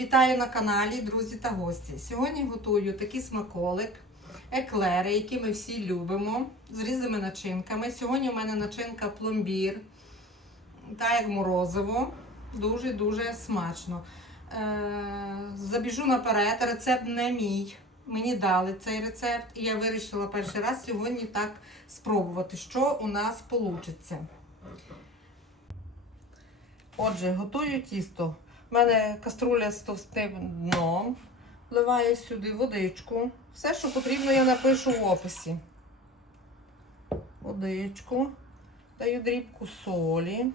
Вітаю на каналі, друзі та гості. Сьогодні готую такий смаколик, еклери, які ми всі любимо, з різними начинками. Сьогодні у мене начинка пломбір, та як морозиво. Дуже-дуже смачно. Е, забіжу наперед, рецепт не мій. Мені дали цей рецепт, і я вирішила перший раз сьогодні так спробувати, що у нас вийде. Отже, готую тісто. У мене каструля з товстим дном. Вливаю сюди водичку. Все, що потрібно, я напишу в описі. Водичку. Даю дрібку солі.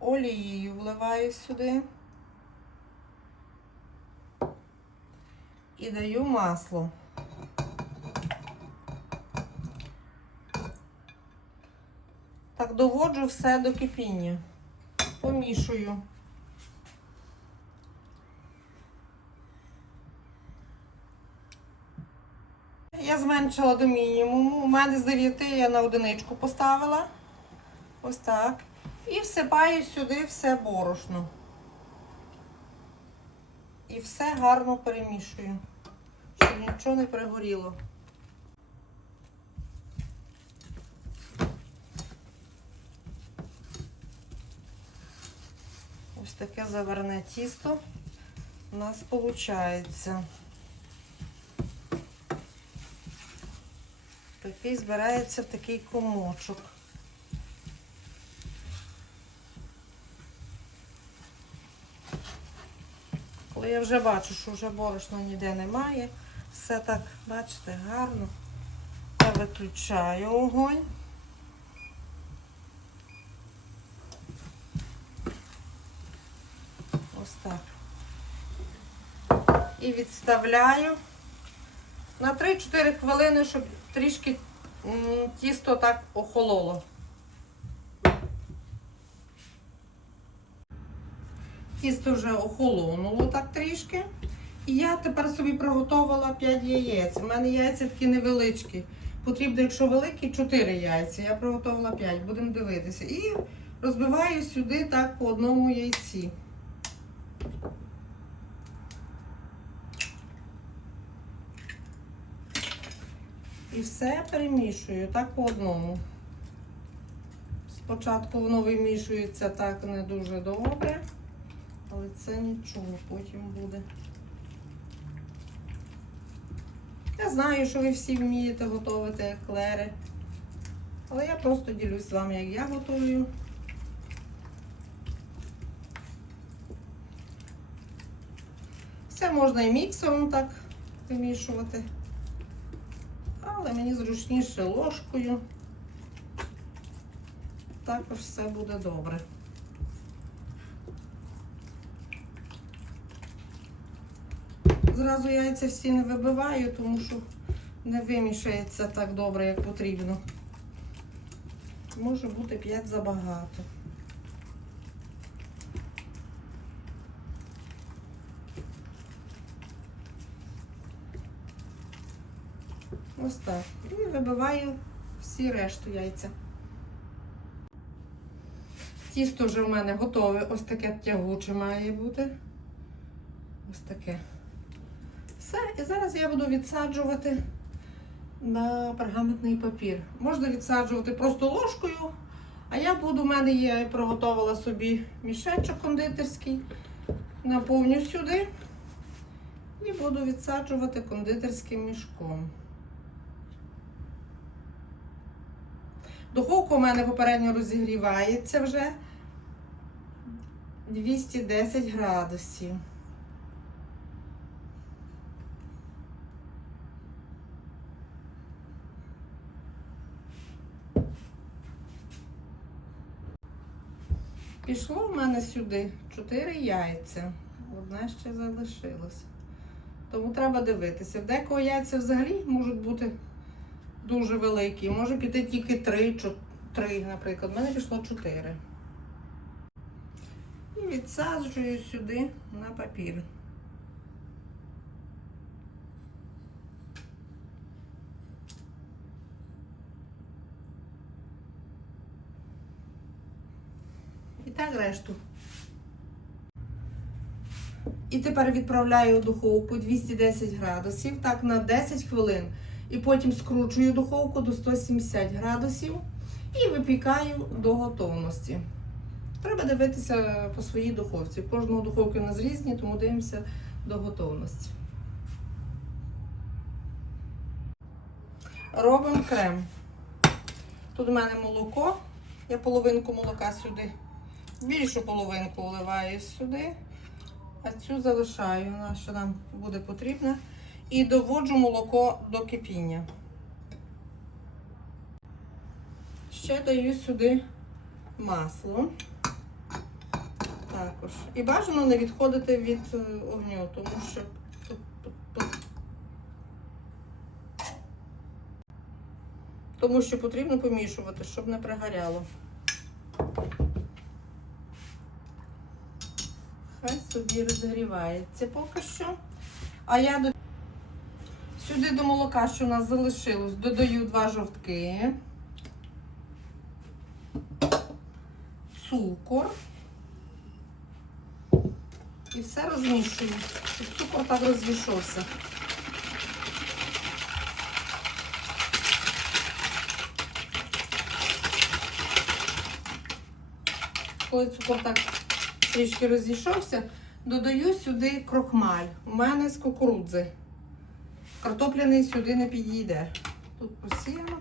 Олію вливаю сюди. І даю масло. Так, доводжу все до кипіння. Помішую. Я зменшила до мінімуму. У мене з 9 я на одиничку поставила. Ось так. І всипаю сюди все борошно. І все гарно перемішую, щоб нічого не пригоріло. Ось таке заверне тісто у нас виходить. Такий збирається в такий комочок. Коли я вже бачу, що вже борошна ніде немає, все так, бачите, гарно. Я виключаю огонь. Ось так. І відставляю на 3-4 хвилини, щоб трішки тісто так охололо. Тісто вже охолонуло так трішки. І я тепер собі приготувала 5 яєць. У мене яйця такі невеличкі. Потрібно, якщо великі, 4 яйця. Я приготувала 5, будемо дивитися. І розбиваю сюди так по одному яйці. І все перемішую так по одному. Спочатку воно вимішується так не дуже добре, але це нічого, потім буде. Я знаю, що ви всі вмієте готувати еклери, але я просто ділюсь з вами, як я готую. Все можна і міксером так вимішувати. Але мені зручніше ложкою. Також все буде добре. Зразу яйця всі не вибиваю, тому що не вимішається так добре, як потрібно. Може бути 5 забагато. Ось так. І вибиваю всі решту яйця. Тісто вже в мене готове, ось таке тягуче має бути. Ось таке. Все, і зараз я буду відсаджувати на пергаментний папір. Можна відсаджувати просто ложкою, а я буду, в мене є, приготувала собі мішечок кондитерський, наповню сюди і буду відсаджувати кондитерським мішком. Духовка у мене попередньо розігрівається вже 210 градусів. Пішло в мене сюди 4 яйця. Одне ще залишилось. Тому треба дивитися. Декого яйця взагалі можуть бути дуже великі. Може піти тільки 3, 3, наприклад. У мене пішло 4. І відсаджую сюди на папір. І так решту. І тепер відправляю у духовку 210 градусів, так на 10 хвилин. І потім скручую духовку до 170 градусів і випікаю до готовності. Треба дивитися по своїй духовці. Кожного духовки у нас різні, тому дивимося до готовності. Робимо крем. Тут у мене молоко. Я половинку молока сюди. Більшу половинку вливаю сюди, а цю залишаю, вона що нам буде потрібна. І доводжу молоко до кипіння. Ще даю сюди масло. Також. І бажано не відходити від е, огню, тому що. Тому що потрібно помішувати, щоб не пригоряло. Хай собі розгрівається поки що. А я. Сюди до молока, що у нас залишилось, додаю два жовтки, цукор. І все розмішую, щоб цукор так розійшовся. Коли цукор так трішки розійшовся, додаю сюди крохмаль. У мене з кукурудзи. Картопляний сюди не підійде. Тут посіяно.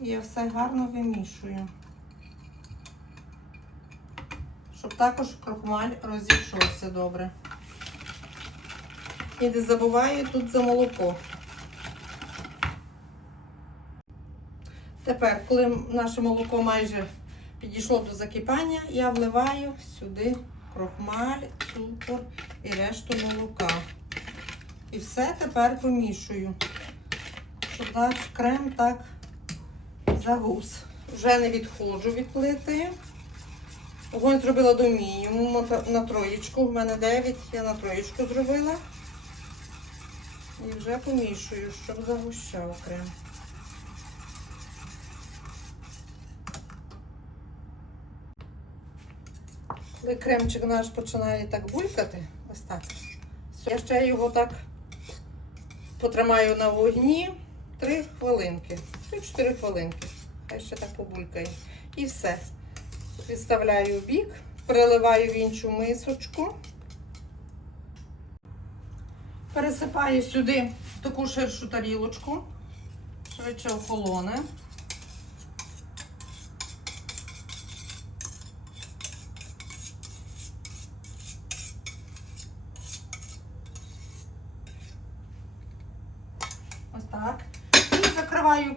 І я все гарно вимішую. Щоб також крохмаль розійшовся добре. І не забуваю тут за молоко. Тепер, коли наше молоко майже підійшло до закипання, я вливаю сюди крохмаль, цукор і решту молока. І все тепер помішую, щоб наш крем так загус. Вже не відходжу від плити. Огонь зробила до мінімуму на троєчку. У мене 9, я на троєчку зробила. І вже помішую, щоб загущав крем. Коли кремчик наш починає так булькати, ось так. Я ще його так потримаю на вогні 3 хвилинки. 3-4 хвилинки. Хай ще так побулькає. І все. Відставляю в бік, переливаю в іншу мисочку. Пересипаю сюди таку ширшу тарілочку, швидше охолоне. Ось так. І закриваю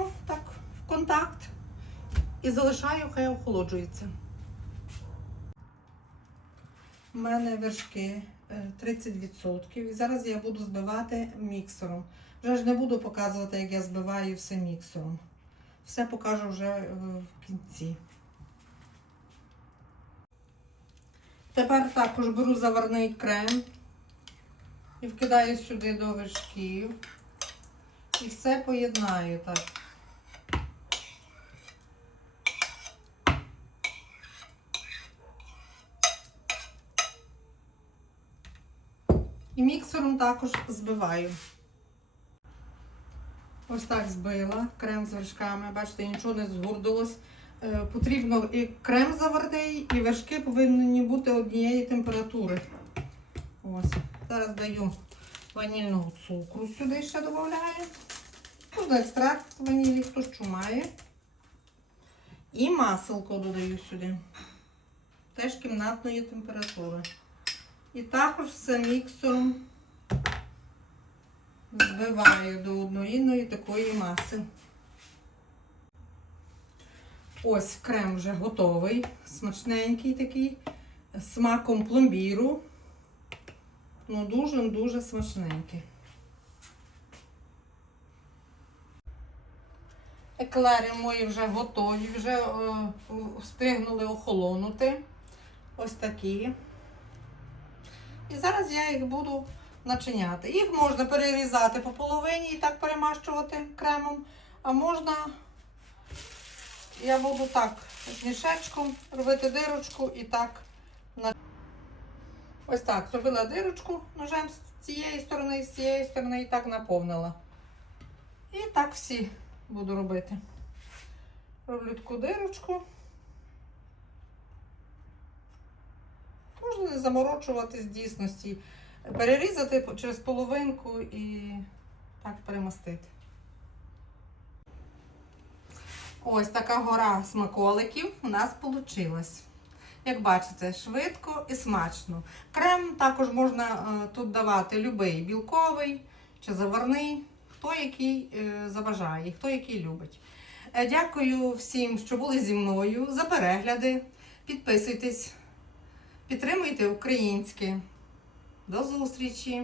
плівкою так, в контакт і залишаю, хай охолоджується. У мене вершки е, 30%. І зараз я буду збивати міксером. Вже ж не буду показувати, як я збиваю все міксером. Все покажу вже е, в кінці. Тепер також беру заварний крем і вкидаю сюди до вершків. І все поєднаю так. І також збиваю. Ось так збила крем з вершками. Бачите, нічого не згурдилось. Е, Потрібно і крем заварний, і вершки повинні бути однієї температури. Ось. Зараз даю ванільного цукру сюди ще додаю. Можна екстракт ванілі, хто що має. І маселко додаю сюди. Теж кімнатної температури. І також все міксером збиваю до однорідної такої маси. Ось крем вже готовий, смачненький такий, смаком пломбіру. Ну, дуже-дуже смачненький. Еклери мої вже готові, вже е, встигнули охолонути. Ось такі. І зараз я їх буду начиняти. Їх можна перерізати по половині і так перемащувати кремом. А можна, я буду так з мішечком робити дирочку і так. Ось так, зробила дирочку ножем з цієї сторони, з цієї сторони і так наповнила. І так всі буду робити. Роблю таку дирочку. Можна не заморочувати з дійсності. Перерізати через половинку і так перемастити. Ось така гора смаколиків у нас вийшла. Як бачите, швидко і смачно. Крем також можна е, тут давати любий білковий чи заварний, хто який е, забажає, хто який любить. Е, дякую всім, що були зі мною за перегляди. Підписуйтесь, підтримуйте українське. До зустрічі!